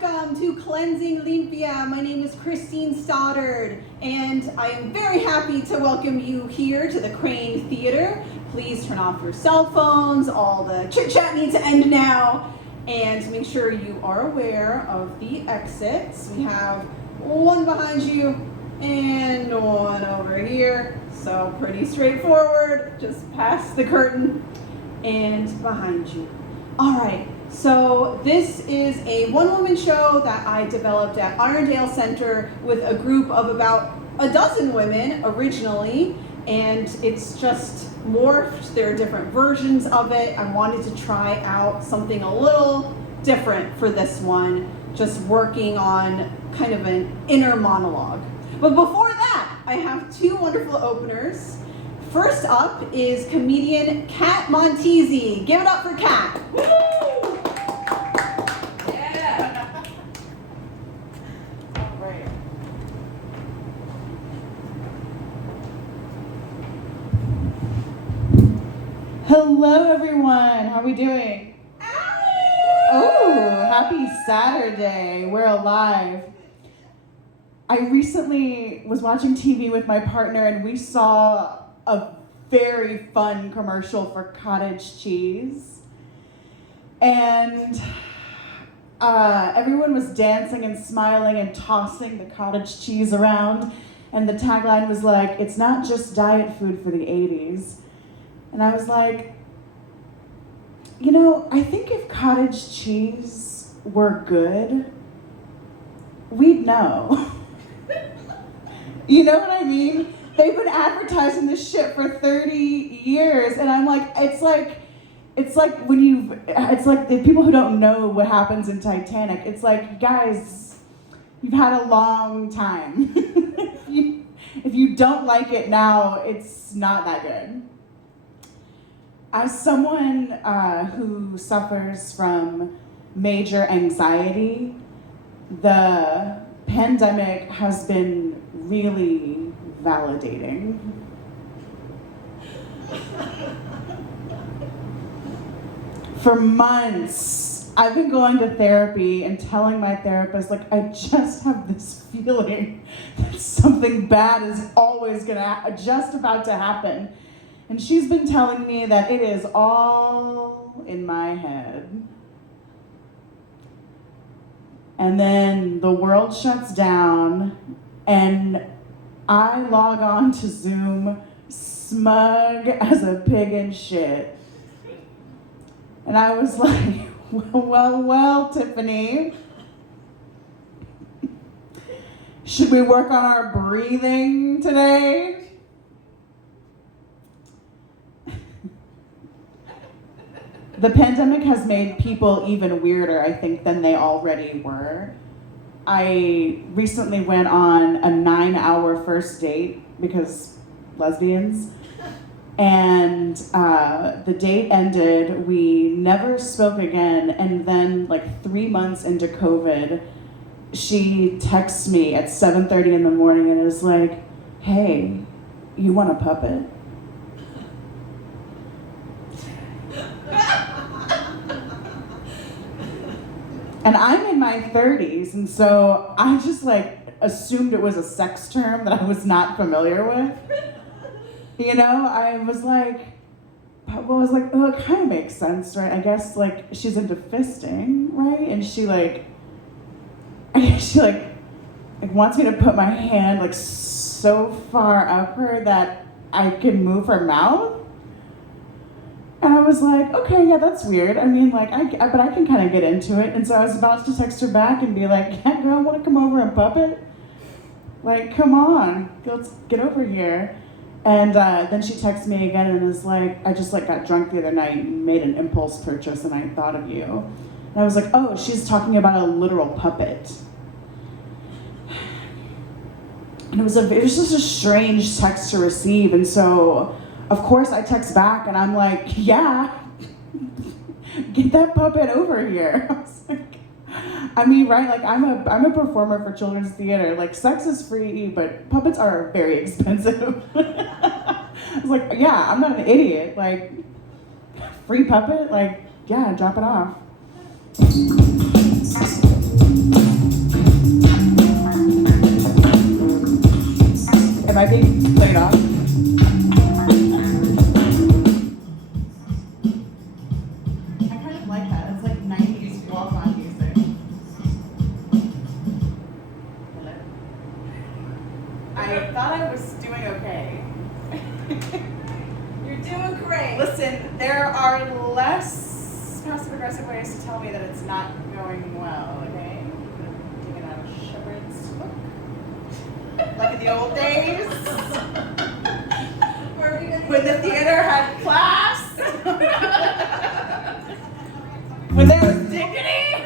welcome to Cleansing Limpia. My name is Christine Stoddard, and I am very happy to welcome you here to the Kraine Theater. Please turn off your cell phones. All the chit-chat needs to end now. And make sure you are aware of the exits. We have one behind you and one over here. So pretty straightforward. Just past the curtain and behind you. All right. So this is a one-woman show that I developed at Irondale Center with a group of about a dozen women originally, and it's just morphed. There are different versions of it. I wanted to try out something a little different for this one, just working on kind of an inner monologue. But before that, I have two wonderful openers. First up is comedian Kat Montesi. Give it up for Kat. Hello everyone, how are we doing? Oh, happy Saturday, we're alive. I recently was watching TV with my partner and we saw a very fun commercial for cottage cheese. And everyone was dancing and smiling and tossing the cottage cheese around. And the tagline was like, it's not just diet food for the 80s. And I was like, you know, I think if cottage cheese were good, we'd know. You know what I mean? They've been advertising this shit for 30 years, and I'm like, it's like the people who don't know what happens in Titanic. It's like, guys, you've had a long time. If you don't like it now, it's not that good. As someone who suffers from major anxiety, the pandemic has been really validating. For months, I've been going to therapy and telling my therapist, like, I just have this feeling that something bad is always just about to happen. And she's been telling me that it is all in my head. And then the world shuts down and I log on to Zoom smug as a pig in shit. And I was like, well, Tiffany, should we work on our breathing today? The pandemic has made people even weirder, I think, than they already were. I recently went on a 9-hour first date because lesbians. And the date ended, we never spoke again. And then like 3 months into COVID, she texts me at 7:30 in the morning and is like, hey, you want a puppet? And I'm in my 30s, and so I just like assumed it was a sex term that I was not familiar with. You know, I was like, oh, it kind of makes sense, right? I guess like she's into fisting, right? And she wants me to put my hand like so far up her that I can move her mouth. And I was like, okay, yeah, that's weird. I mean, like, but I can kind of get into it. And so I was about to text her back and be like, yeah, girl, want to come over and puppet? Like, come on, let's get over here. And then she texted me again and was like, I just like got drunk the other night and made an impulse purchase and I thought of you. And I was like, oh, she's talking about a literal puppet. And it was just a strange text to receive. And so, of course, I text back and I'm like, yeah, get that puppet over here. I was like, I mean, right, like I'm a performer for children's theater. Like sex is free, but puppets are very expensive. I was like, yeah, I'm not an idiot. Like, free puppet? Like, yeah, drop it off. Am I being played off? I kind of like that. It's like 90s walk-on music. Hello? I thought I was doing okay. You're doing great. Listen, there are less passive-aggressive ways to tell me that it's not going well, okay? Taking a shepherd's hook. Like in the old days. When the theater had class. When there was dignity.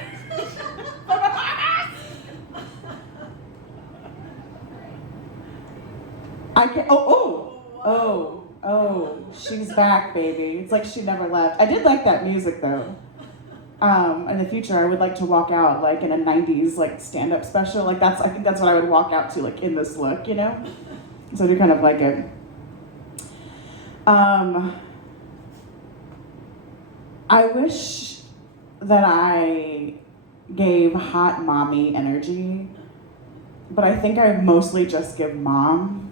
I can't, oh, she's back, baby. It's like she never left. I did like that music though. In the future, I would like to walk out like in a 90s like stand-up special. Like I think that's what I would walk out to, like in this look, you know? So I do kind of like it. I wish that I gave hot mommy energy, but I think I mostly just give mom.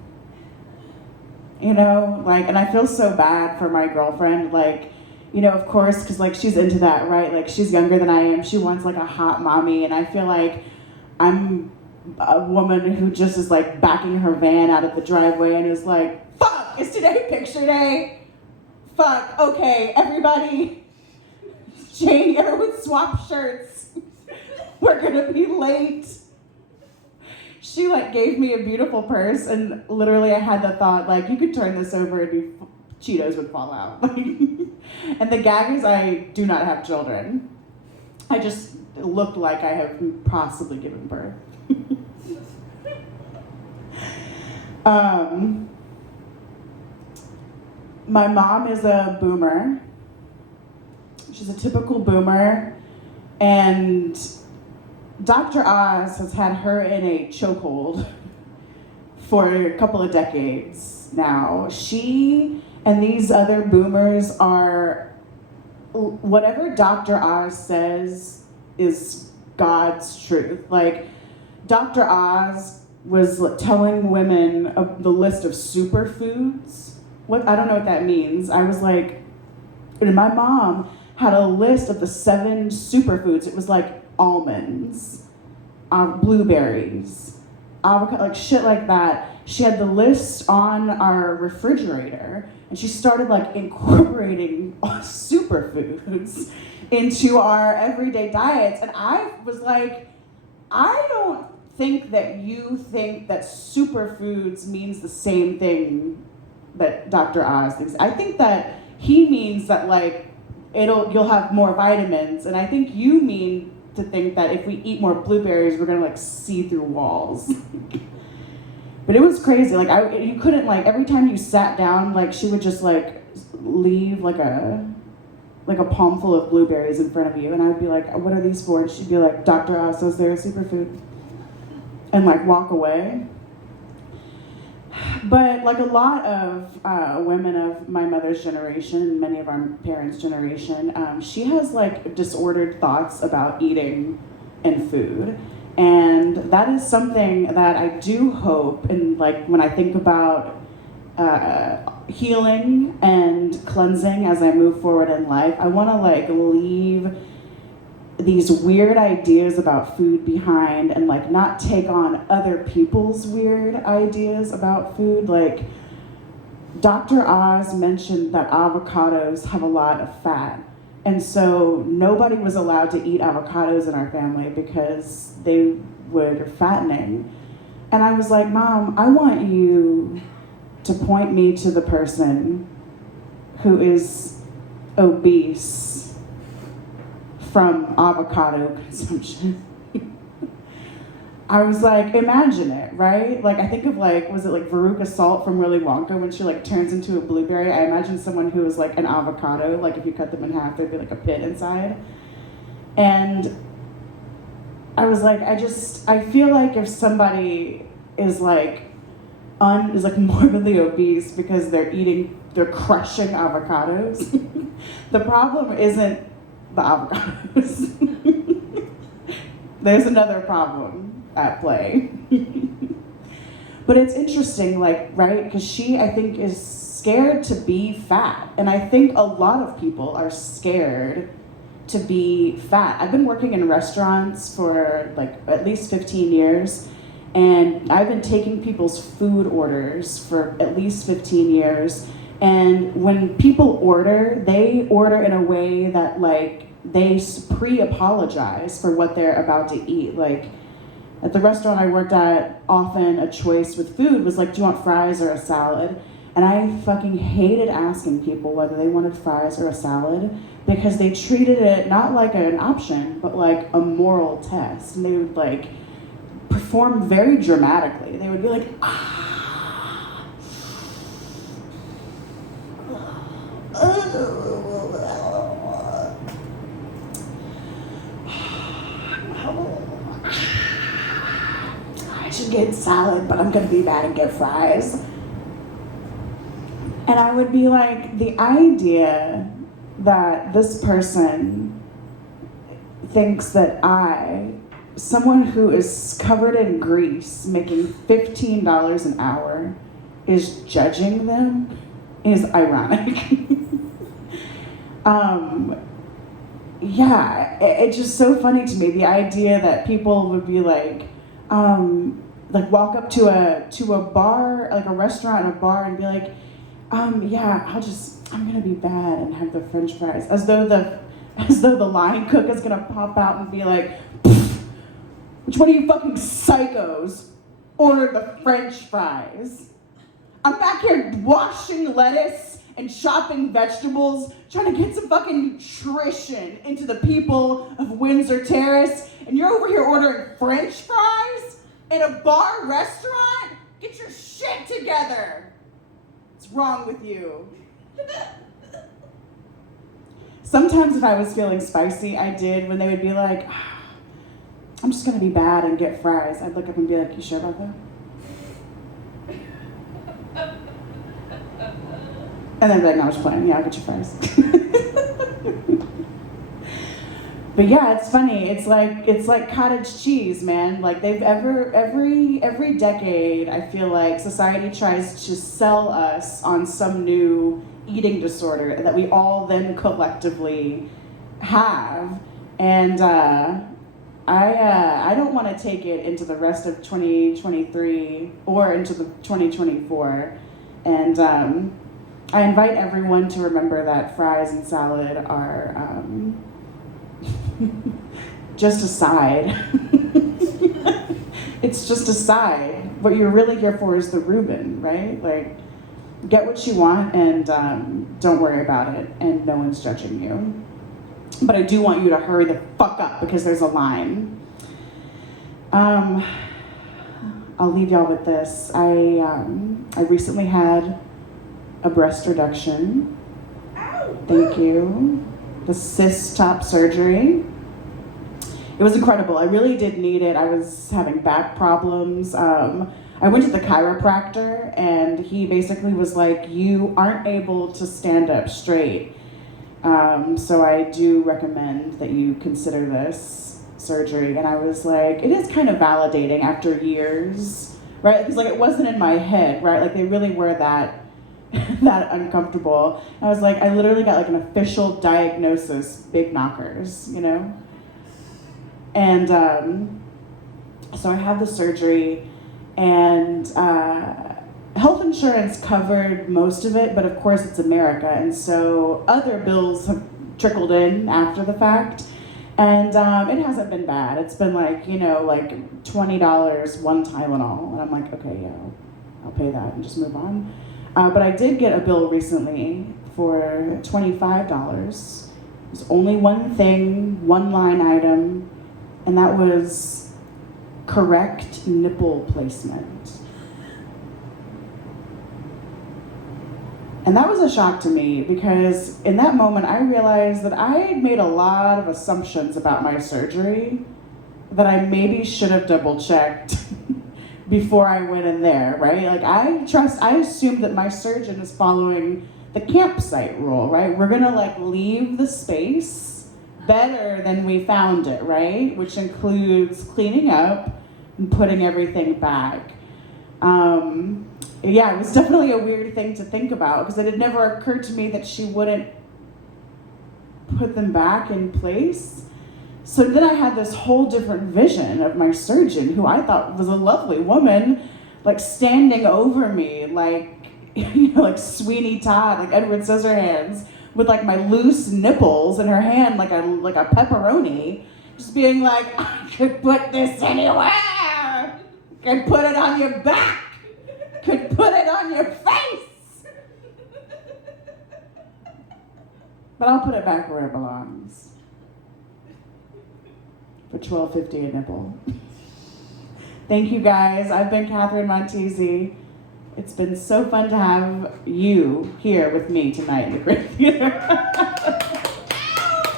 You know, like, and I feel so bad for my girlfriend, like, you know, of course, because like she's into that, right? Like she's younger than I am. She wants like a hot mommy, and I feel like I'm a woman who just is like backing her van out of the driveway and is like, fuck, is today picture day? Fuck, okay, everybody, everyone swap shirts. We're gonna be late. She like gave me a beautiful purse, and literally I had the thought, like, you could turn this over and Cheetos would fall out. And the gag is I do not have children. I just looked like I have possibly given birth. My mom is a boomer. She's a typical boomer, and Dr. Oz has had her in a chokehold for a couple of decades now. She and these other boomers are, whatever Dr. Oz says is God's truth. Like, Dr. Oz was telling women the list of superfoods. I don't know what that means. I was like, and my mom had a list of the 7 superfoods. It was like almonds, blueberries, avocado, like shit like that. She had the list on our refrigerator, and she started like incorporating superfoods into our everyday diets. And I was like, I don't think that you think that superfoods means the same thing that Dr. Oz thinks. I think that he means that like you'll have more vitamins, and I think you mean to think that if we eat more blueberries, we're gonna like see through walls. But it was crazy. Like you couldn't like every time you sat down, like she would just like leave like a palm full of blueberries in front of you, and I would be like, "What are these for?" And she'd be like, "Dr. Oz says they're a superfood," and like walk away. But like a lot of women of my mother's generation, many of our parents' generation, she has like disordered thoughts about eating and food. And that is something that I do hope, and like when I think about healing and cleansing as I move forward in life, I want to like leave these weird ideas about food behind and like not take on other people's weird ideas about food. Like Dr. Oz mentioned that avocados have a lot of fat, and so nobody was allowed to eat avocados in our family because they were fattening. And I was like, Mom, I want you to point me to the person who is obese from avocado consumption. I was like, imagine it, right? Like I think of like, was it like Veruca Salt from Willy Wonka when she like turns into a blueberry? I imagine someone who was like an avocado, like if you cut them in half, there'd be like a pit inside. And I was like, I feel like if somebody is like morbidly obese because they're crushing avocados, the problem isn't the avocados. There's another problem at play. But it's interesting, like, right? Because she, I think, is scared to be fat. And I think a lot of people are scared to be fat. I've been working in restaurants for like at least 15 years. And I've been taking people's food orders for at least 15 years. And when people order, they order in a way that like they pre-apologize for what they're about to eat. Like at the restaurant I worked at, often a choice with food was like, do you want fries or a salad? And I fucking hated asking people whether they wanted fries or a salad because they treated it not like an option, but like a moral test. And they would like perform very dramatically. They would be like, ah. I should get salad, but I'm gonna be mad and get fries. And I would be like, the idea that this person thinks that someone who is covered in grease, making $15 an hour, is judging them is ironic. It's just so funny to me, the idea that people would be like walk up to a bar, like a restaurant and a bar, and be like, I'm gonna be bad and have the French fries, as though the line cook is gonna pop out and be like, which one of you fucking psychos ordered the French fries? I'm back here washing lettuce and chopping vegetables, trying to get some fucking nutrition into the people of Windsor Terrace, and you're over here ordering French fries in a bar restaurant? Get your shit together. What's wrong with you? Sometimes if I was feeling spicy, I did, when they would be like, I'm just gonna be bad and get fries, I'd look up and be like, you sure about that? And then like, no, I was playing, yeah, I'll get your fries. But yeah, it's funny, it's like cottage cheese, man. Like every decade, I feel like society tries to sell us on some new eating disorder that we all then collectively have. And I don't want to take it into the rest of 2023 or into the 2024. And I invite everyone to remember that fries and salad are just a side. It's just a side. What you're really here for is the Reuben, right? Like, get what you want and don't worry about it, and no one's judging you. But I do want you to hurry the fuck up because there's a line. I'll leave y'all with this. I recently had a breast reduction. Thank you. The cyst top surgery. It was incredible. I really did need it. I was having back problems. I went to the chiropractor and he basically was like, you aren't able to stand up straight. So I do recommend that you consider this surgery. And I was like, it is kind of validating after years, right? Because like it wasn't in my head, right? Like they really were that uncomfortable. I was like, I literally got like an official diagnosis, big knockers, you know? And so I had the surgery, and health insurance covered most of it, but of course it's America, and so other bills have trickled in after the fact, and it hasn't been bad. It's been like, you know, like $20 one Tylenol, and I'm like, okay, yeah, I'll pay that and just move on. But I did get a bill recently for $25. There's only one thing, one line item, and that was correct nipple placement. And that was a shock to me because in that moment I realized that I had made a lot of assumptions about my surgery that I maybe should have double checked before I went in there, right? Like I assumed that my surgeon is following the campsite rule, right? We're gonna like leave the space better than we found it, right? Which includes cleaning up and putting everything back. Yeah, it was definitely a weird thing to think about because it had never occurred to me that she wouldn't put them back in place. So then I had this whole different vision of my surgeon, who I thought was a lovely woman, like standing over me, like, you know, like Sweeney Todd, like Edward Scissorhands, with like my loose nipples in her hand, like a pepperoni, just being like, I could put this anywhere, could put it on your back, could put it on your face, but I'll put it back where it belongs. For $12.50 a nipple. Thank you guys. I've been Catherine Montesi. It's been so fun to have you here with me tonight in the Kraine Theater.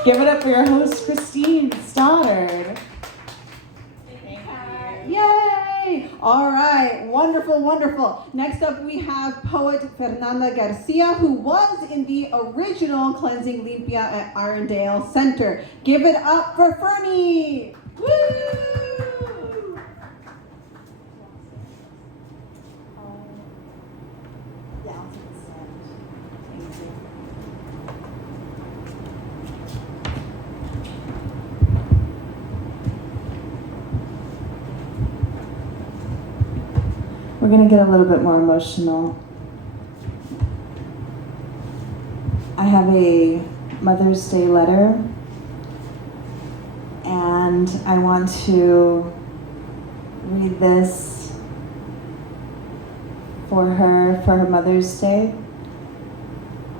Give it up for your host, Christine Stoddard. Yay! All right, wonderful, wonderful. Next up we have poet Fernanda García, who was in the original Cleansing Limpia at Arundel Center. Give it up for Fernie! Woo! We're gonna get a little bit more emotional. I have a Mother's Day letter, and I want to read this for her Mother's Day,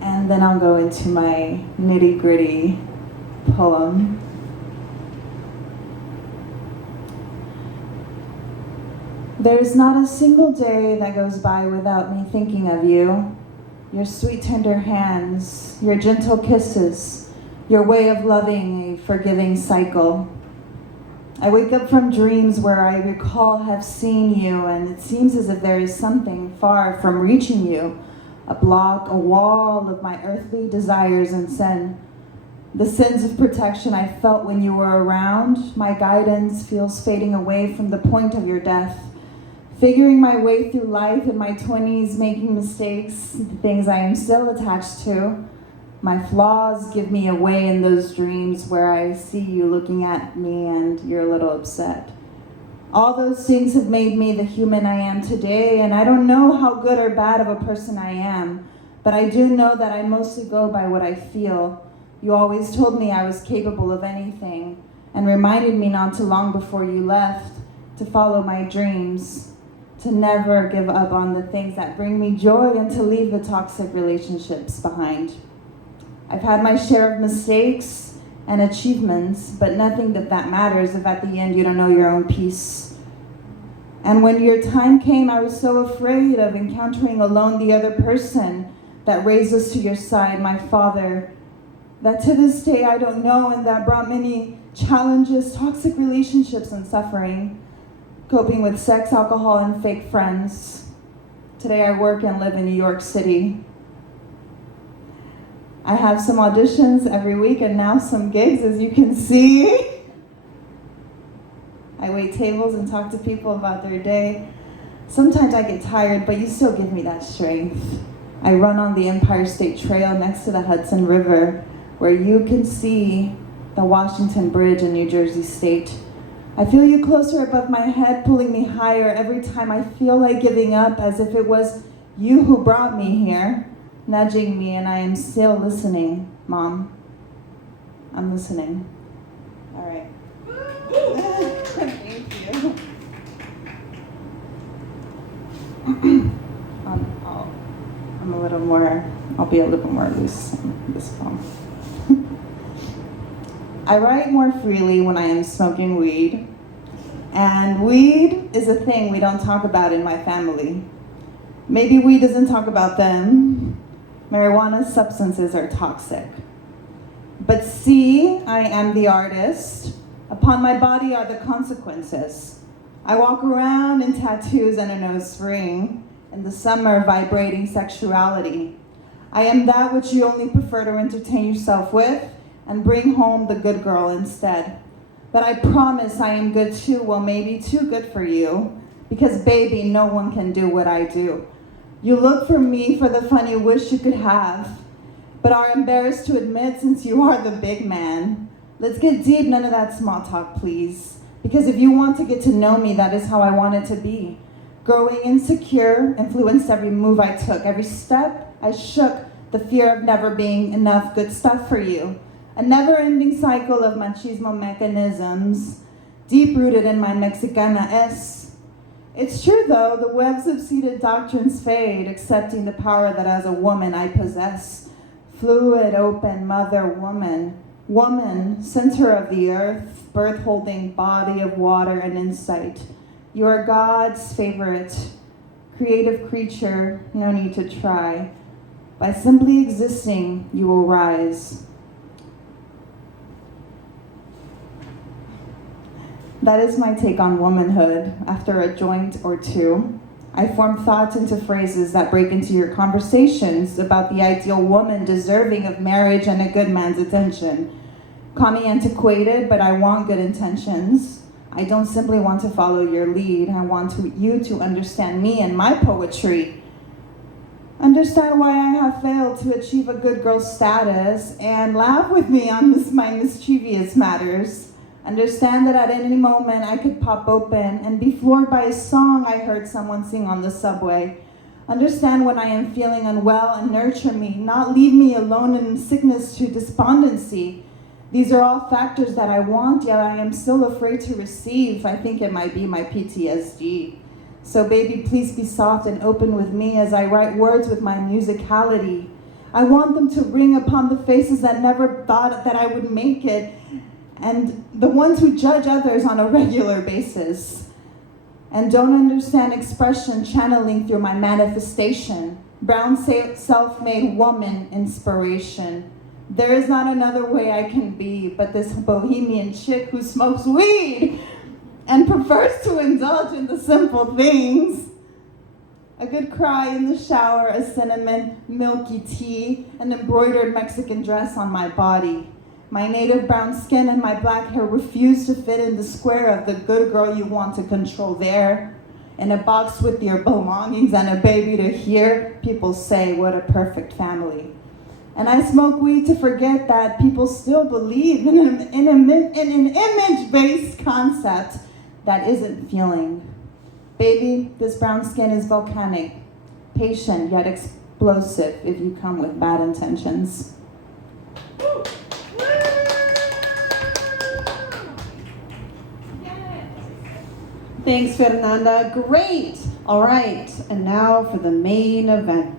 and then I'll go into my nitty-gritty poem. There's not a single day that goes by without me thinking of you, your sweet tender hands, your gentle kisses, your way of loving, a forgiving cycle. I wake up from dreams where I recall have seen you, and it seems as if there is something far from reaching you, a block, a wall of my earthly desires and sin. The sins of protection I felt when you were around, my guidance feels fading away from the point of your death. Figuring my way through life in my 20s, making mistakes, the things I am still attached to. My flaws give me away in those dreams where I see you looking at me and you're a little upset. All those things have made me the human I am today, and I don't know how good or bad of a person I am, but I do know that I mostly go by what I feel. You always told me I was capable of anything, and reminded me not too long before you left to follow my dreams, to never give up on the things that bring me joy, and to leave the toxic relationships behind. I've had my share of mistakes and achievements, but nothing that matters if at the end you don't know your own peace. And when your time came, I was so afraid of encountering alone the other person that raised us to your side, my father, that to this day I don't know, and that brought many challenges, toxic relationships, and suffering. Coping with sex, alcohol, and fake friends. Today I work and live in New York City. I have some auditions every week and now some gigs, as you can see. I wait tables and talk to people about their day. Sometimes I get tired, but you still give me that strength. I run on the Empire State Trail next to the Hudson River, where you can see the Washington Bridge in New Jersey State. I feel you closer above my head, pulling me higher every time I feel like giving up, as if it was you who brought me here, nudging me, and I am still listening, Mom. I'm listening. All right. Thank you. I'll be a little more loose on this poem. I write more freely when I am smoking weed, and weed is a thing we don't talk about in my family. Maybe weed doesn't talk about them. Marijuana substances are toxic. But see, I am the artist. Upon my body are the consequences. I walk around in tattoos and a nose ring, in the summer vibrating sexuality. I am that which you only prefer to entertain yourself with, and bring home the good girl instead. But I promise I am good too, well, maybe too good for you. Because baby, no one can do what I do. You look for me for the fun you wish you could have, but are embarrassed to admit since you are the big man. Let's get deep, none of that small talk, please. Because if you want to get to know me, that is how I want it to be. Growing insecure influenced every move I took. Every step I shook, the fear of never being enough good stuff for you. A never-ending cycle of machismo mechanisms, deep-rooted in my Mexicana-es. It's true, though, the webs of seated doctrines fade, accepting the power that as a woman I possess. Fluid, open, mother, woman. Woman, center of the earth, birth-holding body of water and insight. You are God's favorite, creative creature, no need to try. By simply existing, you will rise. That is my take on womanhood. After a joint or two, I form thoughts into phrases that break into your conversations about the ideal woman deserving of marriage and a good man's attention. Call me antiquated, but I want good intentions. I don't simply want to follow your lead. I want you to understand me and my poetry. Understand why I have failed to achieve a good girl status and laugh with me on my mischievous matters. Understand that at any moment I could pop open and be floored by a song I heard someone sing on the subway. Understand when I am feeling unwell and nurture me, not leave me alone in sickness to despondency. These are all factors that I want, yet I am still afraid to receive. I think it might be my PTSD. So baby, please be soft and open with me as I write words with my musicality. I want them to ring upon the faces that never thought that I would make it, and the ones who judge others on a regular basis and don't understand expression channeling through my manifestation. Brown self-made woman inspiration. There is not another way I can be but this bohemian chick who smokes weed and prefers to indulge in the simple things. A good cry in the shower, a cinnamon, milky tea, an embroidered Mexican dress on my body. My native brown skin and my black hair refuse to fit in the square of the good girl you want to control there. In a box with your belongings and a baby to hear people say, what a perfect family. And I smoke weed to forget that people still believe in an image-based concept that isn't feeling. Baby, this brown skin is volcanic, patient yet explosive if you come with bad intentions. Thanks, Fernanda. Great. All right, and now for the main event.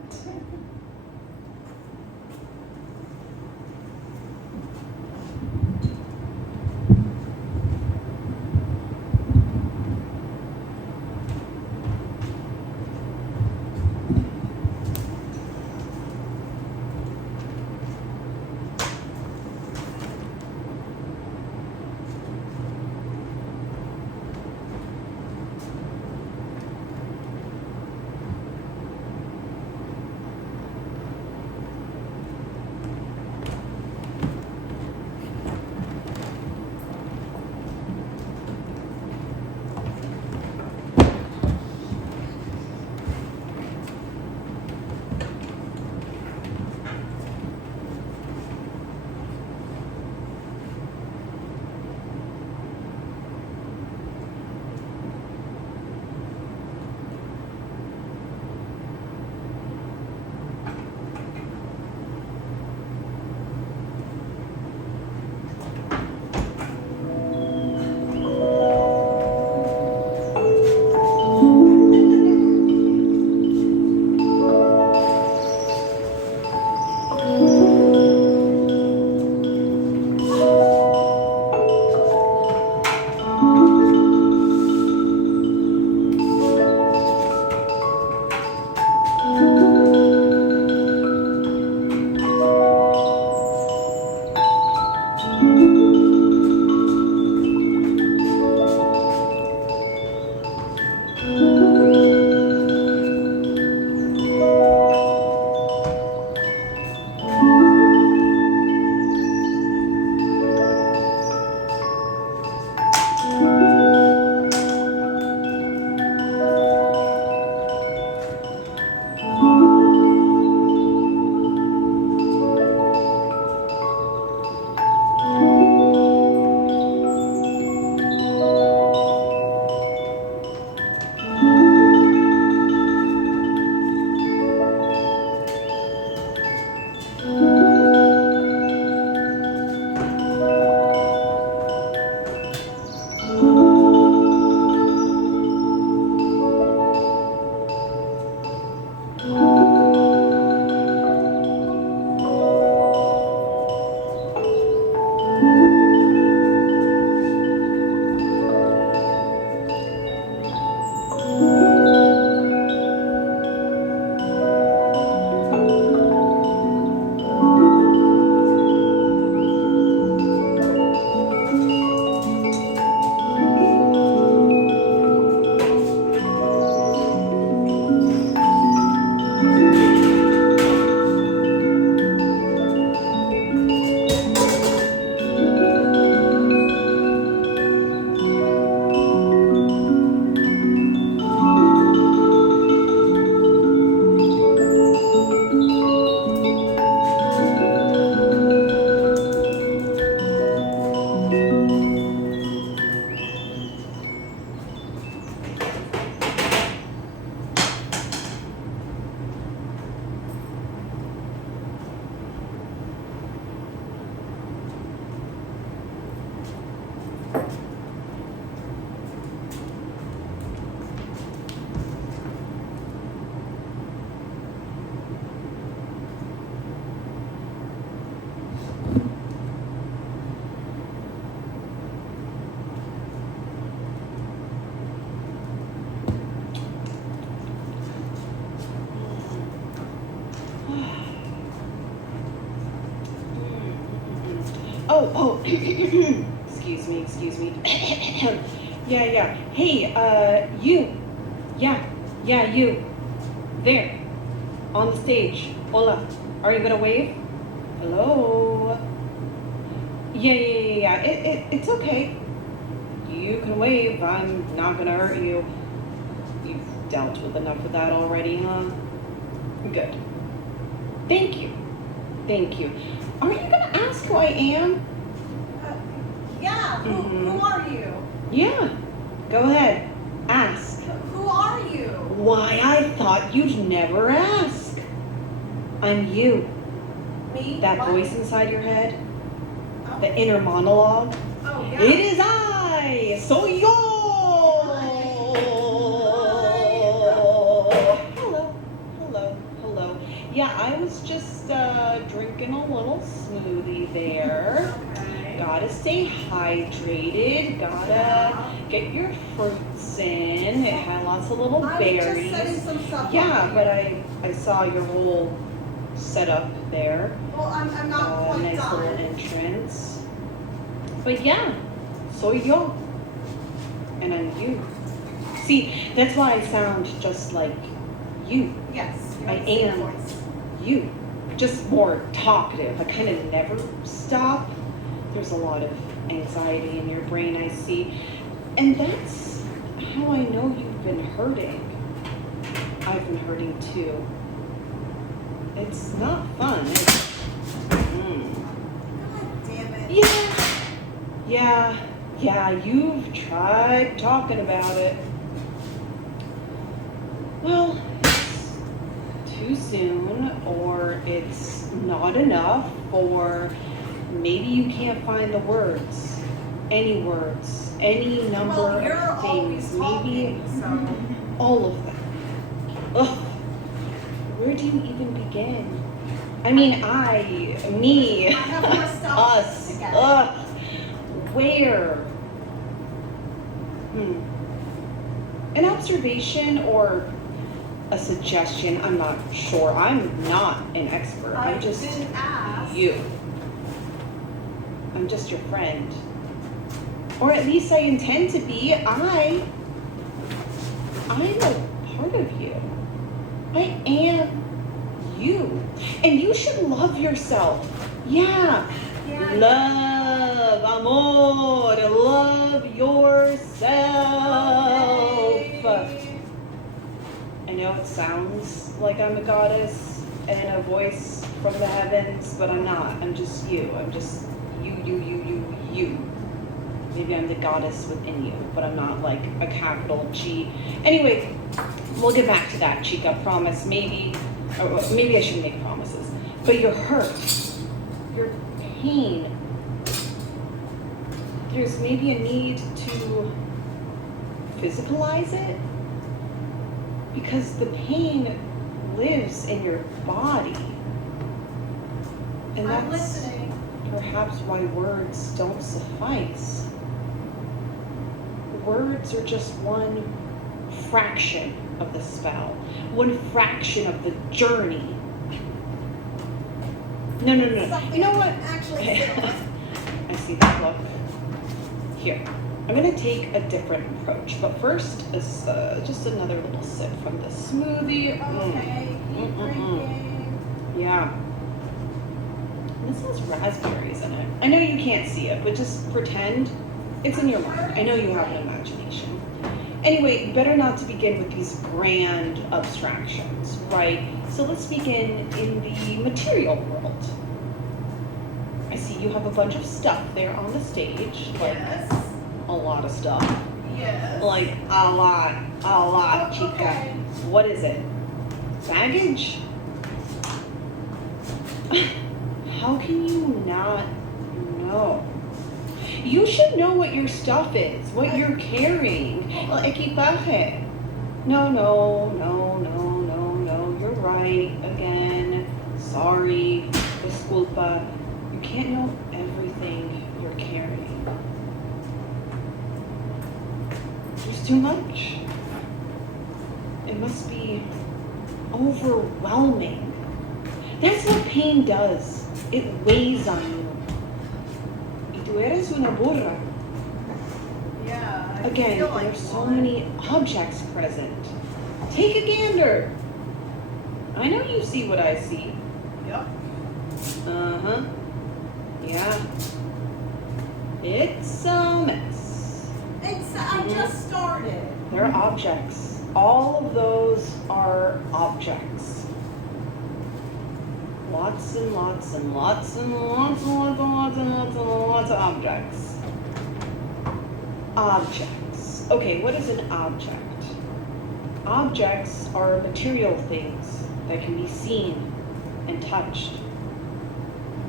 Oh, excuse me. Yeah. Hey, you. Yeah, you. There, on the stage. Hola. Are you gonna wave? Hello? Yeah. It's okay. You can wave. I'm not gonna hurt you. You've dealt with enough of that already, huh? Good. Thank you. Are you gonna ask who I am? Yeah, who are you? Yeah. Go ahead. Ask. Who are you? Why, I thought you'd never ask. I'm you. Me? That What? voice inside your head. Oh. The inner monologue. Oh, yeah. It is I. Soy yo. Hello. Yeah, I was just drinking a little smoothie there. Okay. Gotta stay hydrated. Gotta get your fruits in. It had lots of little berries. I was just setting some stuff Yeah, up but here. I saw your whole setup there. Well, I'm not quite Nice done. little entrance. But yeah, soy yo. And I'm you. See, that's why I sound just like you. Yes. you I have the same am. voice. You. Just more talkative. I kind of never stop. There's a lot of anxiety in your brain, I see. And that's how I know you've been hurting. I've been hurting too. It's not fun. God damn it. Yeah, you've tried talking about it. Well, it's too soon, or it's not enough, or maybe you can't find the words. Any number Well, you're of always things. Maybe talking, so. all of them. Ugh. Where do you even begin? I mean, me, I have more stuff us, to get. ugh. Where? An observation or a suggestion, I'm not sure. I'm not an expert. I I'm just didn't ask. you. I'm just your friend. Or at least I intend to be. I'm a part of you. I am you. And you should love yourself. Yeah. Love, amor, love yourself. Okay. I know it sounds like I'm a goddess and a voice from the heavens, but I'm not. I'm just you. I'm just you. Maybe I'm the goddess within you, but I'm not like a capital G. Anyway, we'll get back to that, Chica. Promise. Maybe I shouldn't make promises. But your hurt, your pain, there's maybe a need to physicalize it, because the pain lives in your body. And I'm that's listening. perhaps why words don't suffice. Words are just one fraction of the spell, one fraction of the journey. No. You know what? Actually, I see that look. Here, I'm gonna take a different approach, but first is just another little sip from the smoothie. okay, keep drinking. Yeah. This has raspberries in it. I know you can't see it, but just pretend it's in your mind. I know you have an imagination. Anyway, better not to begin with these grand abstractions, right? So let's begin in the material world. I see you have a bunch of stuff there on the stage. Like Yes. a lot of stuff. Yes. Like a lot, Oh, chica. okay. What is it? Baggage? How can you not know? You should know what your stuff is, what you're carrying. El equipaje. No. You're right again. Sorry. Disculpa. You can't know everything you're carrying. There's too much. It must be overwhelming. That's what pain does. It weighs on you. tú eres una burra. Yeah. I Again, feel like there's so one. many objects present. Take a gander. I know you see what I see. Yep. Uh-huh. Yeah. It's a mess. I just started. They're objects. All of those are objects. Lots and lots and lots and lots and lots and lots and lots and lots of objects. Objects. Okay, what is an object? Objects are material things that can be seen and touched.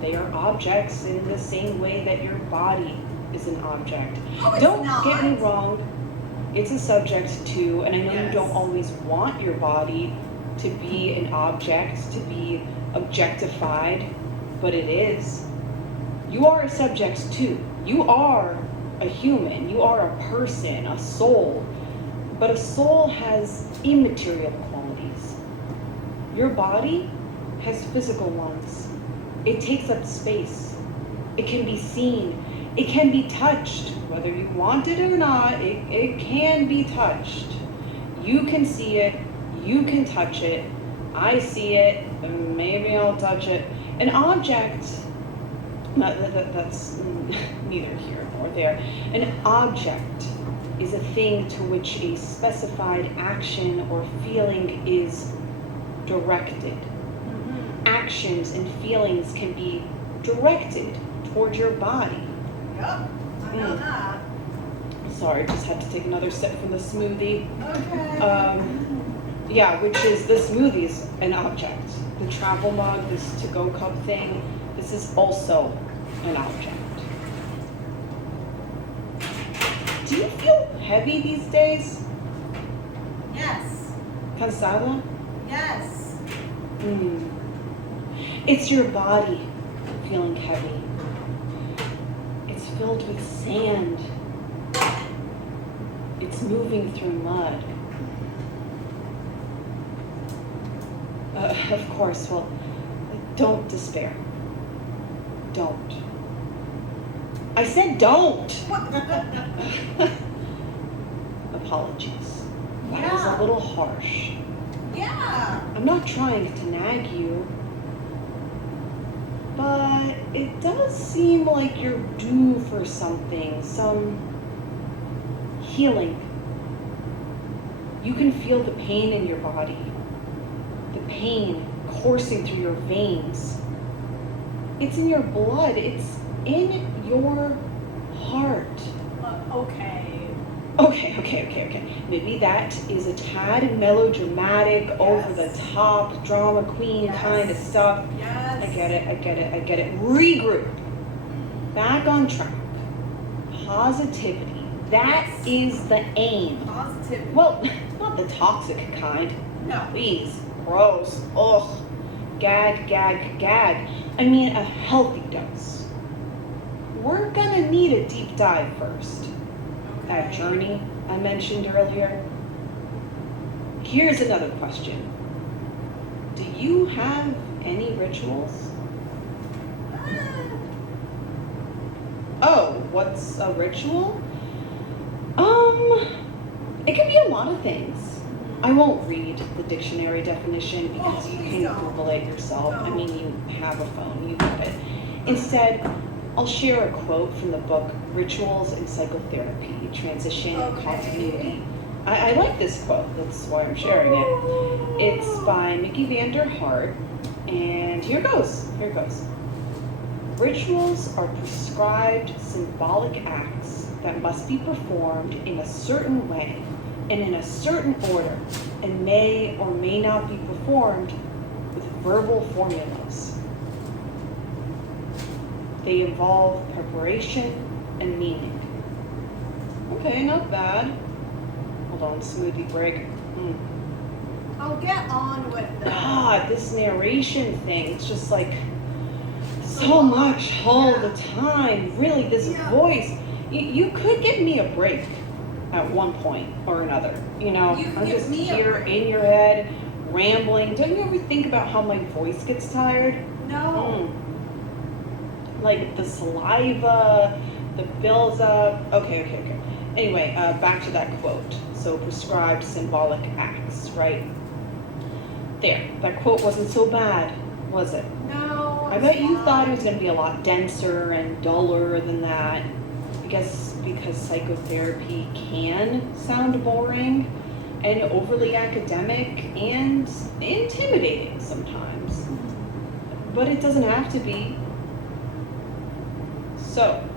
They are objects in the same way that your body is an object. Oh, it's Don't not. get me wrong, it's a subject too, and I know you Yes. don't always want your body to be an object, to be objectified, but it is. You are a subject too. You are a human, you are a person, a soul, but a soul has immaterial qualities. Your body has physical ones. It takes up space. It can be seen. It can be touched. Whether you want it or not, it can be touched. You can see it. You can touch it. I see it. And maybe I'll touch it. An object, that's neither here nor there. An object is a thing to which a specified action or feeling is directed. Actions and feelings can be directed toward your body. Yep. I know that. Sorry, just had to take another sip from the smoothie. Okay. Yeah, which is, the smoothie's an object. The travel mug, this to-go cup thing, this is also an object. Do you feel heavy these days? Yes. Cansada? Yes. It's your body feeling heavy. It's filled with sand. It's moving through mud. Of course, well, don't despair. Don't. I said don't! Apologies. That was a little harsh. Yeah. I'm not trying to nag you, but it does seem like you're due for something, some healing. You can feel the pain in your body, the pain coursing through your veins. It's in your blood, it's in your heart. Okay. Okay. Maybe that is a tad melodramatic, over the top, drama queen kind of stuff. Yes. I get it. Regroup. Back on track. Positivity. That is the aim. Positivity. Well, not the toxic kind. No. Please. Gross. Ugh. Gag. I mean, a healthy dose. We're gonna need a deep dive first. That journey I mentioned earlier. Here's another question. Do you have any rituals? Oh, what's a ritual? It can be a lot of things. I won't read the dictionary definition because you please can don't. Google it yourself. I No. mean, you have a phone, you get it. Instead, I'll share a quote from the book Rituals in Psychotherapy, Transition and Continuity. I like this quote, that's why I'm sharing it. It's by Mickey van der Hart, and here goes. Rituals are prescribed symbolic acts that must be performed in a certain way and in a certain order, and may or may not be performed with verbal formulas. They involve preparation and meaning. Okay, not bad. Hold on, smoothie break. Oh, get on with it. God, this narration thing, it's just like so much all the time. Really, this voice. You could give me a break at one point or another. You know, You could I'm give just me a here break. in your head, rambling. Don't you ever think about how my voice gets tired? No. Like the saliva, The bill's up. Okay. Anyway, back to that quote. So prescribed symbolic acts, right? There, that quote wasn't so bad, was it? No. I bet you thought it was going to be a lot denser and duller than that. Because psychotherapy can sound boring and overly academic and intimidating sometimes. But it doesn't have to be. So,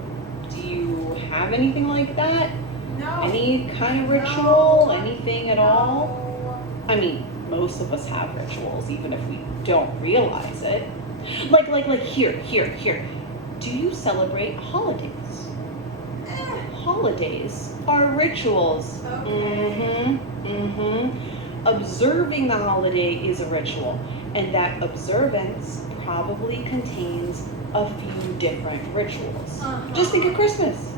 do you have anything like that? No. Any kind of ritual? No. Anything at all? I mean, most of us have rituals, even if we don't realize it. Like here. Do you celebrate holidays? Holidays are rituals. Okay. Observing the holiday is a ritual, and that observance probably contains a few different rituals. Just think of Christmas,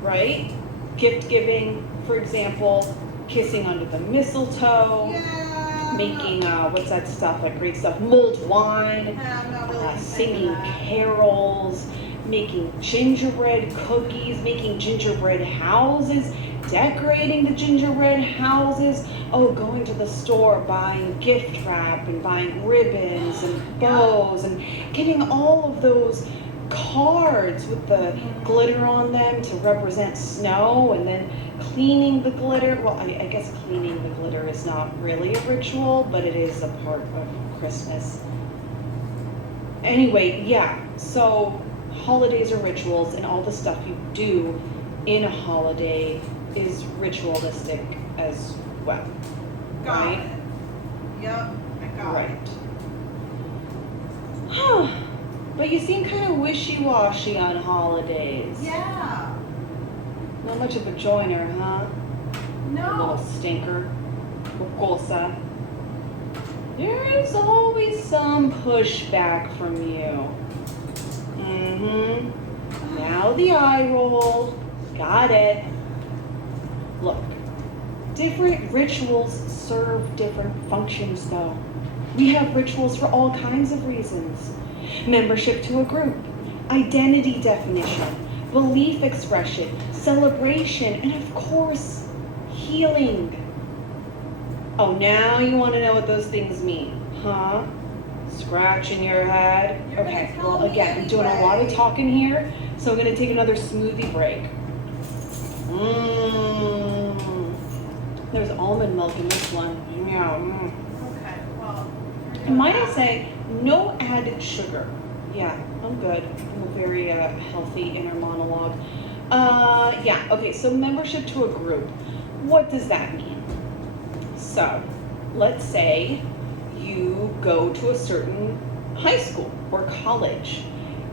right? Gift giving, for example, kissing under the mistletoe, Yeah. making, what's that stuff, like great stuff, mulled wine, I'm not really singing that. carols, making gingerbread cookies, making gingerbread houses, decorating the gingerbread houses, going to the store, buying gift wrap and buying ribbons and bows and getting all of those cards with the glitter on them to represent snow, and then cleaning the glitter. Well, I guess cleaning the glitter is not really a ritual, but it is a part of Christmas. Anyway, yeah, so holidays are rituals, and all the stuff you do in a holiday is ritualistic as well. Got right? it. Yep, I got it. Right. But you seem kind of wishy-washy on holidays. Yeah. Not much of a joiner, huh? Little No. stinker. Cosa. There's always some pushback from you. Now the eye roll. Got it. Look, different rituals serve different functions though. We have rituals for all kinds of reasons. Membership to a group, identity definition, belief expression, celebration, and of course, healing. Oh, now you want to know what those things mean, huh? Scratching your head? You're gonna Okay, tell well me again, I'm doing a lot of anyway. talking here, so I'm gonna take another smoothie break. There's almond milk in this one. Yeah. Okay, well. And might I say, no added sugar. Yeah, I'm good. I'm a very healthy inner monologue. Yeah, okay, so membership to a group. What does that mean? So, let's say you go to a certain high school or college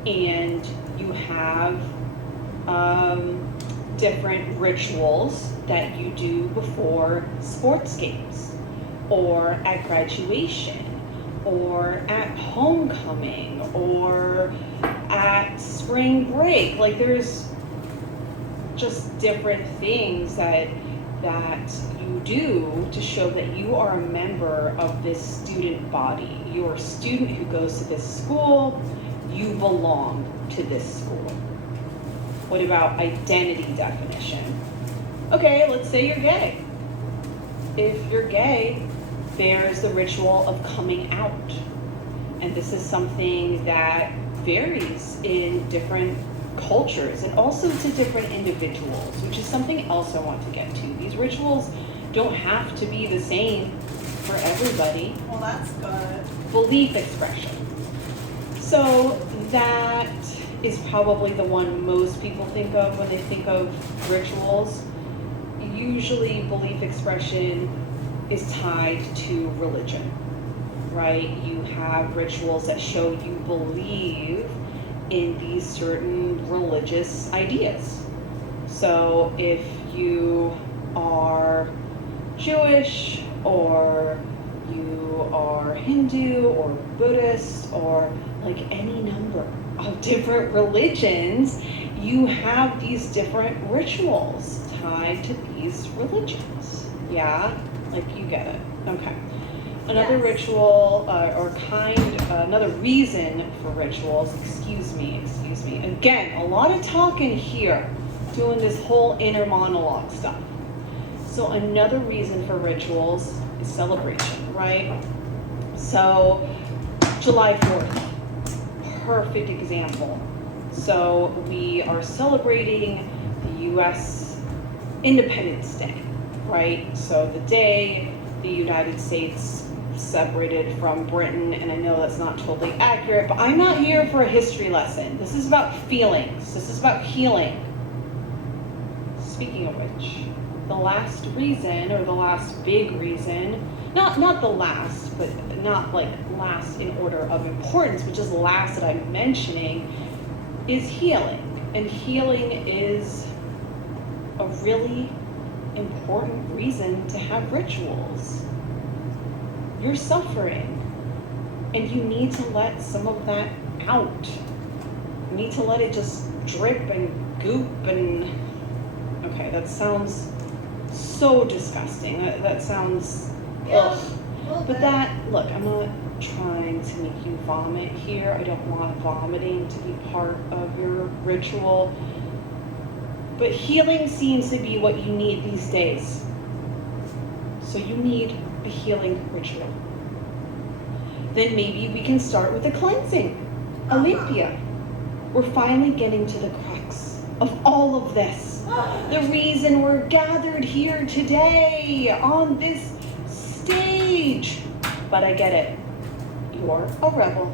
and you have different rituals that you do before sports games or at graduation or at homecoming or at spring break. Like there's just different things that you do to show that you are a member of this student body. You're a student who goes to this school. You belong to this school. What about identity definition? Okay, let's say you're gay. If you're gay, there's the ritual of coming out. And this is something that varies in different cultures and also to different individuals, which is something else I want to get to. These rituals don't have to be the same for everybody. Well, that's good. Belief expression. So that is probably the one most people think of when they think of rituals. Usually belief expression is tied to religion, right? You have rituals that show you believe in these certain religious ideas. So if you are Jewish or you are Hindu or Buddhist or like any number of different religions, you have these different rituals tied to these religions. Yeah? Like you get it. Okay. Another ritual, another reason for rituals, excuse me. Again, a lot of talking here, doing this whole inner monologue stuff. So another reason for rituals is celebration, right? So July 4th, perfect example. So we are celebrating the US Independence Day, right? So the day the United States separated from Britain, and I know that's not totally accurate, but I'm not here for a history lesson. This is about feelings. This is about healing. Speaking of which, the last reason, or the last big reason, not the last, but not like last in order of importance, which is last that I'm mentioning, is healing. And healing is a really important reason to have rituals. You're suffering, and you need to let some of that out. You need to let it just drip and goop and... Okay, that sounds so disgusting. That sounds... Ugh. But that, look, I'm not trying to make you vomit here. I don't want vomiting to be part of your ritual. But healing seems to be what you need these days. So you need a healing ritual. Then maybe we can start with a cleansing, a Limpia. We're finally getting to the crux of all of this. The reason we're gathered here today on this stage. But I get it. You're a rebel.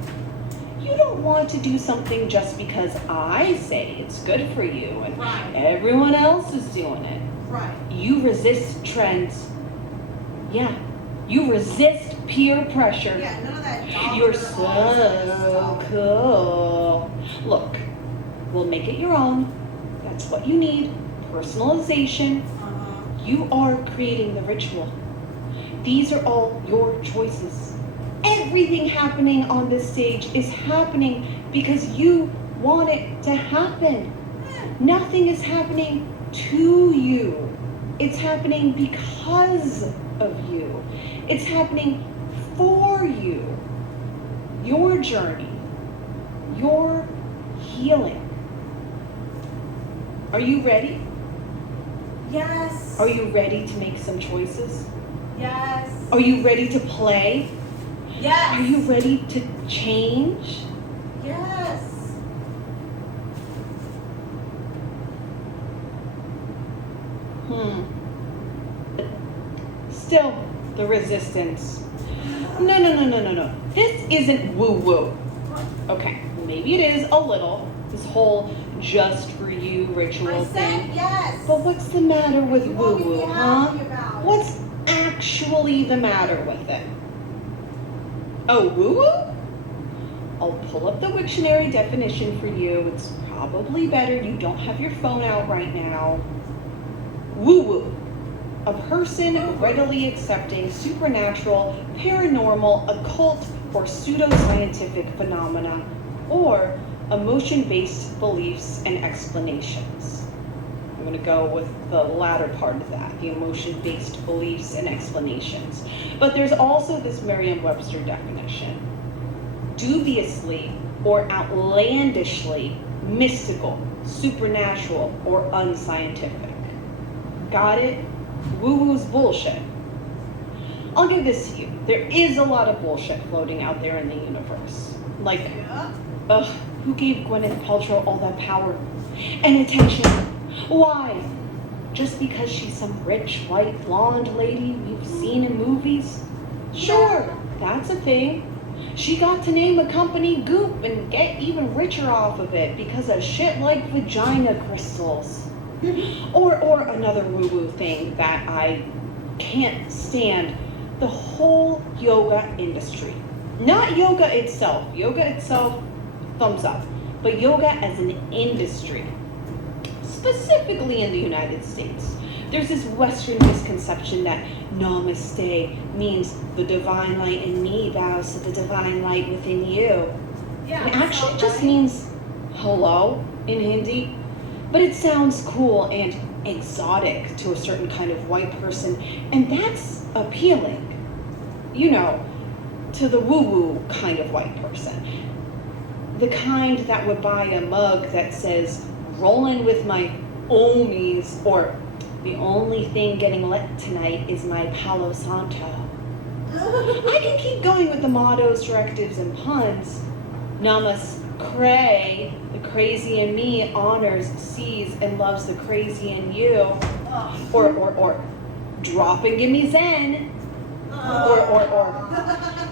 You don't want to do something just because I say it's good for you and everyone else is doing it. Right. You resist trends. Yeah. You resist peer pressure. Yeah, none of that. You're so cool. Look, we'll make it your own. That's what you need. Personalization. You are creating the ritual. These are all your choices. Everything happening on this stage is happening because you want it to happen. Nothing is happening to you. It's happening because of you. It's happening for you. Your journey, your healing. Are you ready? Yes. Are you ready to make some choices? Yes. Are you ready to play? Yes. Are you ready to change? Yes. Still, the resistance. No. This isn't woo-woo. Okay, maybe it is a little. This whole just for you ritual thing. Yes. But what's the matter with What are woo-woo, you huh? happy about? What's actually the matter with it? Oh, woo-woo? I'll pull up the dictionary definition for you. It's probably better you don't have your phone out right now. Woo-woo. A person readily accepting supernatural, paranormal, occult, or pseudoscientific phenomena, or emotion-based beliefs and explanations. I'm going to go with the latter part of that, the emotion-based beliefs and explanations. But there's also this Merriam-Webster definition. Dubiously or outlandishly mystical, supernatural, or unscientific. Got it? Woo-woo's bullshit. I'll give this to you. There is a lot of bullshit floating out there in the universe. Like, who gave Gwyneth Paltrow all that power and attention? Why? Just because she's some rich, white, blonde lady we've seen in movies? Sure, that's a thing. She got to name a company Goop and get even richer off of it because of shit like vagina crystals. Or another woo-woo thing that I can't stand, the whole yoga industry. Not yoga itself. Yoga itself, thumbs up. But yoga as an industry, specifically in the United States. There's this Western misconception that namaste means the divine light in me bows to the divine light within you. Yeah, It actually just means hello in Hindi. But it sounds cool and exotic to a certain kind of white person, and that's appealing. You know, to the woo-woo kind of white person. The kind that would buy a mug that says, "Rollin' with my homies," or "The only thing getting lit tonight is my Palo Santo." I can keep going with the mottos, directives, and puns. Namaskar, the crazy in me honors, sees, and loves the crazy in you. Or drop and give me zen. Or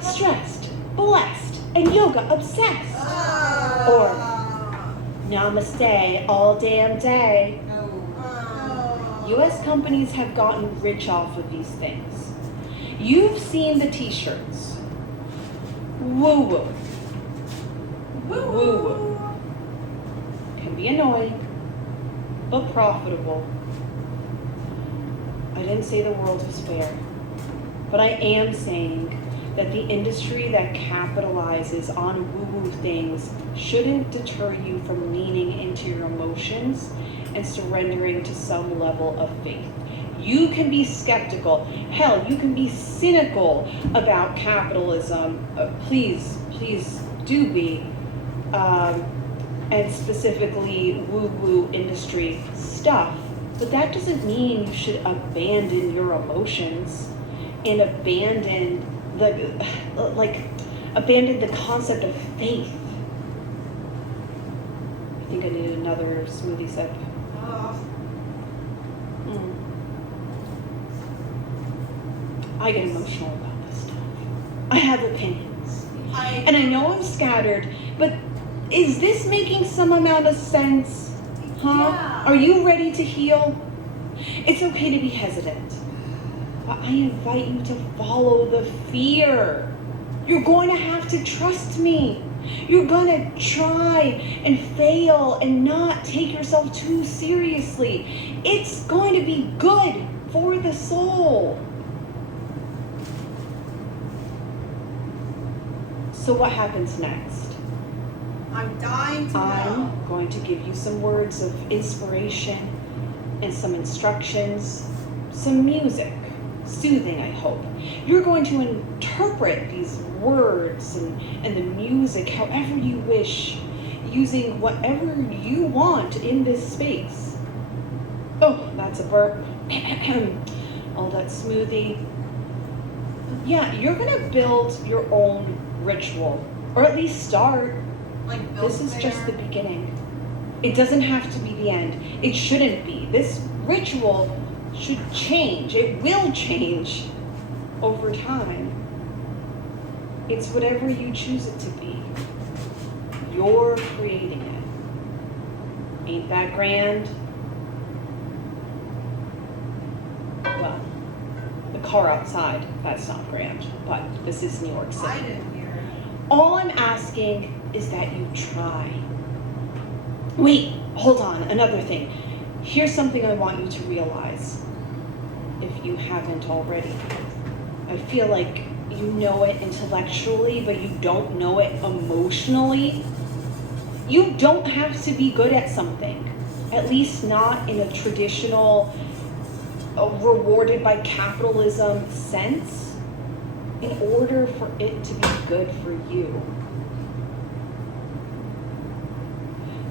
stressed, blessed, and yoga obsessed. Or namaste all damn day. US companies have gotten rich off of these things. You've seen the t-shirts. Woo-woo. Woo-woo. Can be annoying, but profitable. I didn't say the world was fair, but I am saying that the industry that capitalizes on woo-woo things shouldn't deter you from leaning into your emotions and surrendering to some level of faith. You can be skeptical. Hell, you can be cynical about capitalism. Please do be. And specifically woo-woo industry stuff. But that doesn't mean you should abandon your emotions and abandon the concept of faith. I think I need another smoothie sip. I get emotional about this stuff. I have opinions. And I know I'm scattered, but is this making some amount of sense? Huh? Yeah. Are you ready to heal? It's okay to be hesitant, but I invite you to follow the fear. You're going to have to trust me. You're going to try and fail and not take yourself too seriously. It's going to be good for the soul. So what happens next? I'm dying to know. I'm going to give you some words of inspiration and some instructions, some music, soothing, I hope. You're going to interpret these words and the music however you wish, using whatever you want in this space. Oh, that's a burp. All that smoothie. Yeah, you're gonna build your own ritual, or at least start. This is just the beginning. It doesn't have to be the end. It shouldn't be. This ritual should change. It will change over time. It's whatever you choose it to be. You're creating it. Ain't that grand? Well, the car outside, that's not grand, but this is New York City. I didn't hear it. All I'm asking is that you try. Wait, hold on, another thing. Here's something I want you to realize, if you haven't already. I feel like you know it intellectually, but you don't know it emotionally. You don't have to be good at something, at least not in a traditional, rewarded by capitalism sense, in order for it to be good for you.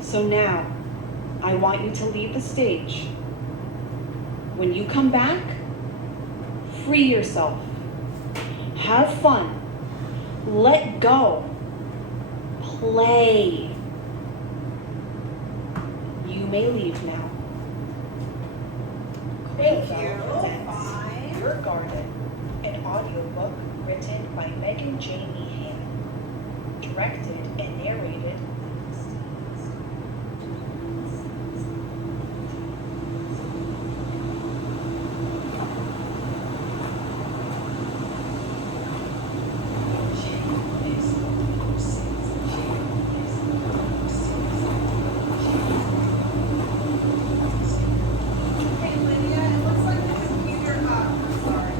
So now, I want you to leave the stage. When you come back, free yourself. Have fun. Let go. Play. You may leave now. Thank Crowbar you. presents Bye. Your Garden, an audiobook written by Megan Jamie Han, directed and narrated Hey, Lydia, it looks like the computer, sorry.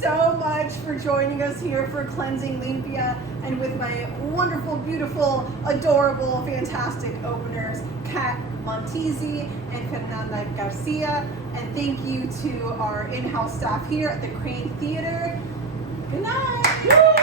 so much for joining us here for Cleansing Limpia, and with my wonderful, beautiful, adorable, fantastic openers, Kat Montesi and Fernanda García. And thank you to our in-house staff here at the Kraine Theater. Good night.